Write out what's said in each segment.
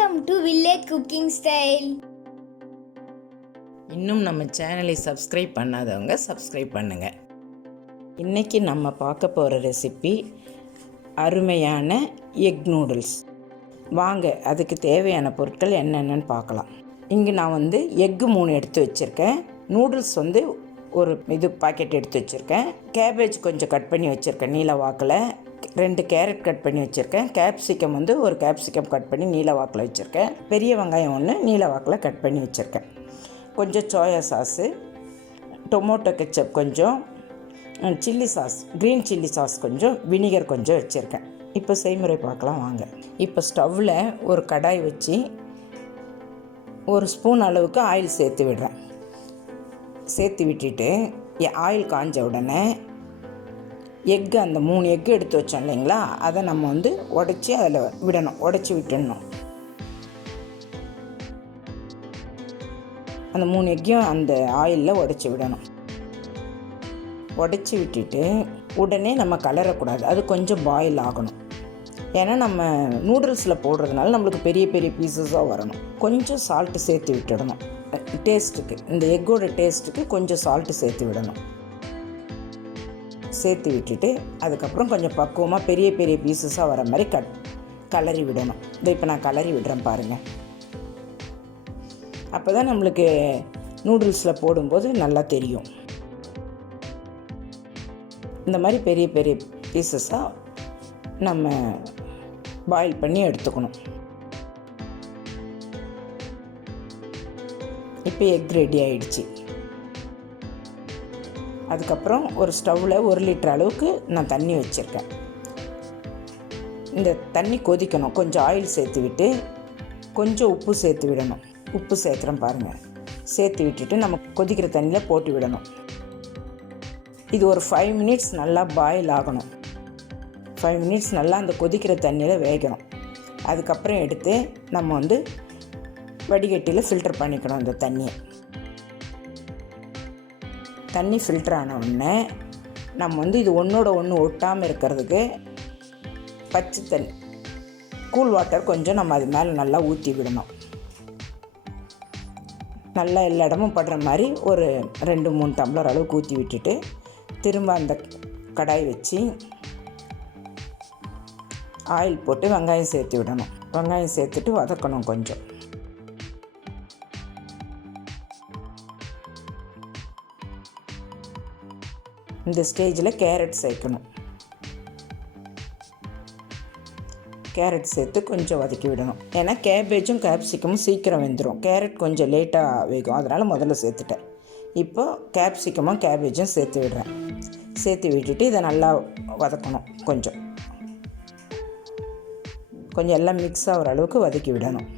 Welcome to village cooking style. இன்னும் நம்ம சேனலை சப்ஸ்கிரைப் பண்ணாதவங்க சப்ஸ்கிரைப் பண்ணுங்கள். இன்றைக்கி நம்ம பார்க்க போகிற ரெசிபி அருமையான எக் நூடுல்ஸ். வாங்க அதுக்கு தேவையான பொருட்கள் என்னென்னு பார்க்கலாம். இங்கே நான் எக்கு 3 எடுத்து வச்சுருக்கேன். நூடுல்ஸ் ஒரு பாக்கெட் எடுத்து வச்சுருக்கேன். கேபேஜ் கொஞ்சம் கட் பண்ணி வச்சுருக்கேன் நீல வாக்கில். 2 கேரட் கட் பண்ணி வச்சுருக்கேன். கேப்சிகம் ஒரு கேப்சிகம் கட் பண்ணி நீல வாக்கில் வச்சுருக்கேன். பெரிய வெங்காயம் 1 நீல வாக்கில் கட் பண்ணி வச்சுருக்கேன். கொஞ்சம் சோயா சாஸு, டொமேட்டோ கெச்சப் கொஞ்சம், chilli sauce, green chilli sauce கொஞ்சம், வினிகர் கொஞ்சம் வச்சுருக்கேன். இப்போ செய்முறை பார்க்கலாம் வாங்க. இப்போ ஸ்டவ்வில் ஒரு கடாய் வச்சு 1 ஸ்பூன் அளவுக்கு ஆயில் சேர்த்து விடுறேன். சேர்த்து விட்டுட்டு ஆயில் காஞ்ச உடனே எக்கு, அந்த 3 எக்கு எடுத்து வச்சோம் இல்லைங்களா, அதை நம்ம உடச்சி அதில் விடணும். உடச்சி விட்டுடணும். அந்த 3 எக்கையும் அந்த ஆயிலில் உடச்சி விடணும். உடச்சி விட்டுட்டு உடனே நம்ம கலரக்கூடாது. அது கொஞ்சம் பாயில் ஆகணும். ஏன்னா நம்ம நூடுல்ஸில் போடுறதுனால நம்மளுக்கு பெரிய பெரிய பீசஸாக வரணும். கொஞ்சம் சால்ட்டு சேர்த்து விட்டுடணும். டேஸ்ட்டுக்கு, இந்த எக்கோட டேஸ்ட்டுக்கு கொஞ்சம் சால்ட்டு சேர்த்து விடணும். சேர்த்து விட்டுட்டு அதுக்கப்புறம் கொஞ்சம் பக்குவமாக பெரிய பெரிய பீசஸாக வர மாதிரி கலரி விடணும். இப்போ நான் கலரி விடுறேன் பாருங்கள். அப்போ தான் நம்மளுக்கு நூடுல்ஸில் போடும்போது நல்லா தெரியும். இந்த மாதிரி பெரிய பெரிய பீசஸாக நம்ம பாயில் பண்ணி எடுத்துக்கணும். இப்போ எக் ரெடி ஆகிடுச்சு. அதுக்கப்புறம் ஒரு ஸ்டவ்வில் 1 லிட்டர் அளவுக்கு நான் தண்ணி வச்சுருக்கேன். இந்த தண்ணி கொதிக்கணும். கொஞ்சம் ஆயில் சேர்த்து விட்டு கொஞ்சம் உப்பு சேர்த்து விடணும். உப்பு சேர்த்துறேன் பாருங்கள். சேர்த்து விட்டுட்டு நம்ம கொதிக்கிற தண்ணியில் போட்டு விடணும். இது ஒரு 5 மினிட்ஸ் நல்லா பாயில் ஆகணும். 5 மினிட்ஸ் நல்லா அந்த கொதிக்கிற தண்ணியில் வேகணும். அதுக்கப்புறம் எடுத்து நம்ம வடிகட்டியில் ஃபில்டர் பண்ணிக்கணும். இந்த தண்ணி ஃபில்டர் ஆன உடனே நம்ம இது ஒன்றோட ஒன்று ஒட்டாமல் இருக்கிறதுக்கு பச்சை தண்ணி, கூல் வாட்டர் கொஞ்சம் நம்ம அது மேலே நல்லா ஊற்றி விடணும். நல்லா எல்லா இடமும் படுற மாதிரி ஒரு 2-3 டம்ளர் அளவுக்கு ஊற்றி விட்டுட்டு திரும்ப அந்த கடாய் வச்சு ஆயில் போட்டு வெங்காயம் சேர்த்து விடணும். வெங்காயம் சேர்த்துட்டு வதக்கணும் கொஞ்சம். இந்த ஸ்டேஜில் கேரட் சேர்க்கணும். கேரட் சேர்த்து கொஞ்சம் வதக்கி விடணும். ஏன்னா கேபேஜும் கேப்சிகமும் சீக்கிரம் வெந்துடும். கேரட் கொஞ்சம் லேட்டாக வேகும், அதனால் முதல்ல சேர்த்துட்டேன். இப்போ கேப்சிகமும் கேபேஜும் சேர்த்து விடுறேன். சேர்த்து விட்டுட்டு இதை நல்லா வதக்கணும். கொஞ்சம் எல்லாம் மிக்ஸ் ஆகிற அளவுக்கு வதக்கி விடணும்.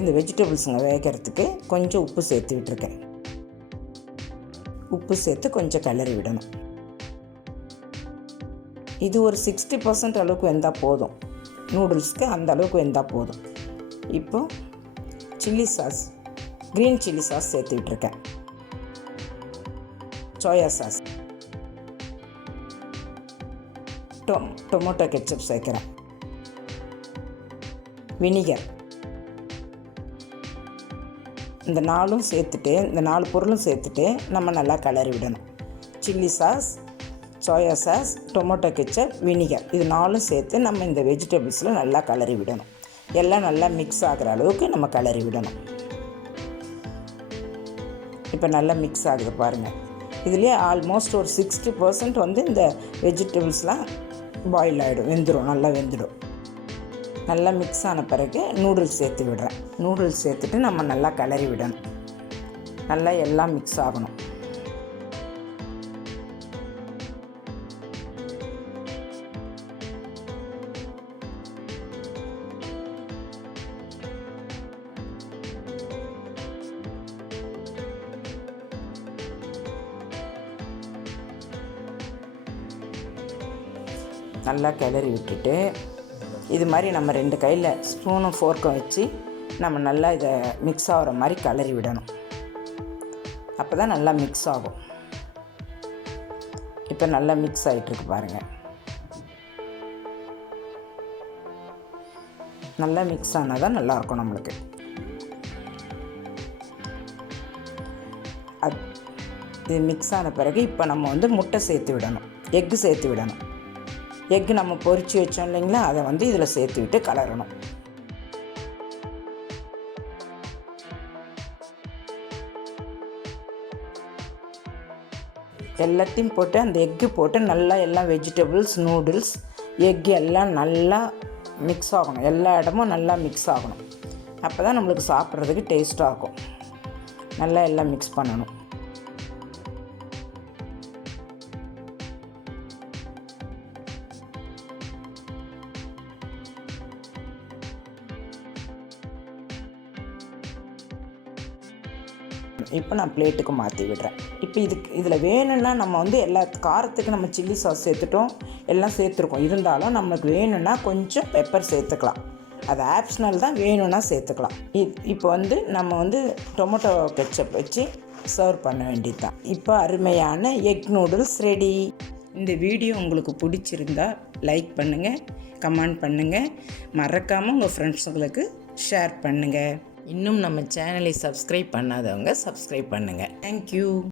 இந்த வெஜிடபிள்ஸுங்க வேகிறதுக்கு கொஞ்சம் உப்பு சேர்த்து விட்டுருக்கேன். உப்பு சேர்த்து கொஞ்சம் கிளறி விடணும். இது ஒரு 60% அளவுக்கு வெந்தால் போதும். நூடுல்ஸ்க்கு அந்த அளவுக்கு வெந்தால் போதும். இப்போ chilli sauce, green chilli sauce சேர்த்து விட்டுருக்கேன். சோயா சாஸ், டொமேட்டோ கெச்சப் சேர்க்குறேன். வினிகர், இந்த 4ம் சேர்த்துட்டு, இந்த 4 பொருளும் சேர்த்துட்டு நம்ம நல்லா கிளறி விடணும். Chilli sauce, soya sauce, tomato ketchup, vinegar, இது 4ம் சேர்த்து நம்ம இந்த வெஜிடபிள்ஸில் நல்லா கிளறி விடணும். எல்லாம் நல்லா மிக்ஸ் ஆகிற அளவுக்கு நம்ம கிளறி விடணும். இப்போ நல்லா மிக்ஸ் ஆகுது பாருங்கள். இதுலேயே ஆல்மோஸ்ட் ஒரு 60% இந்த வெஜிடபிள்ஸ்லாம் பாயில் ஆகிடும், வெந்துடும், நல்லா வெந்துடும். நல்லா மிக்ஸ் ஆன பிறகு நூடுல்ஸ் சேர்த்து விடுறேன். நூடுல்ஸ் சேர்த்துட்டு நம்ம நல்லா கிளறி விடணும். நல்லா எல்லாம் மிக்ஸ் ஆகணும். நல்லா கிளறி விட்டுட்டு இது மாதிரி நம்ம 2 கையில் ஸ்பூனும் ஃபோர்க்கும் வச்சு நம்ம நல்லா இதை மிக்ஸ் ஆகிற மாதிரி கிளறி விடணும். அப்போ தான் நல்லா மிக்ஸ் ஆகும். இப்போ நல்லா மிக்ஸ் ஆகிட்டுருக்கு பாருங்கள். நல்லா மிக்ஸ் ஆனால் தான் நல்லாயிருக்கும் நம்மளுக்கு. இது மிக்ஸ் ஆன பிறகு இப்போ நம்ம முட்டை சேர்த்து விடணும், எக்கு சேர்த்து விடணும். எக்கு நம்ம பொரித்து வச்சோம் இல்லைங்களா, அதை இதில் சேர்த்து விட்டு கலரணும். எல்லாத்தையும் போட்டு அந்த எக்கு போட்டு நல்லா எல்லாம் வெஜிடபிள்ஸ், நூடுல்ஸ், எக்கு எல்லாம் நல்லா மிக்ஸ் ஆகணும். எல்லா இடமும் நல்லா மிக்ஸ் ஆகணும். அப்போ தான் நம்மளுக்கு சாப்பிட்றதுக்கு டேஸ்ட்டாக இருக்கும். நல்லா எல்லாம் மிக்ஸ் பண்ணணும். இப்போ நான் பிளேட்டுக்கு மாற்றி விடுறேன். இப்போ இதில் வேணும்னா நம்ம எல்லா காரத்துக்கு நம்ம சில்லி சாஸ் சேர்த்துட்டோம், எல்லாம் சேர்த்துருக்கோம். இருந்தாலும் நமக்கு வேணும்னா கொஞ்சம் பெப்பர் சேர்த்துக்கலாம். அது ஆப்ஷனல் தான், வேணும்னா சேர்த்துக்கலாம். இப்போ நம்ம டொமேட்டோ கெச்சப் வச்சு சர்வ் பண்ண வேண்டியது தான். இப்போ அருமையான எக் நூடுல்ஸ் ரெடி. இந்த வீடியோ உங்களுக்கு பிடிச்சிருந்தா லைக் பண்ணுங்கள், கமெண்ட் பண்ணுங்கள், மறக்காமல் உங்கள் ஃப்ரெண்ட்ஸுங்களுக்கு ஷேர் பண்ணுங்கள். இன்னும் நம்ம சேனலை சப்ஸ்கிரைப் பண்ணாதவங்க சப்ஸ்கிரைப் பண்ணுங்கள். தேங்க்யூ.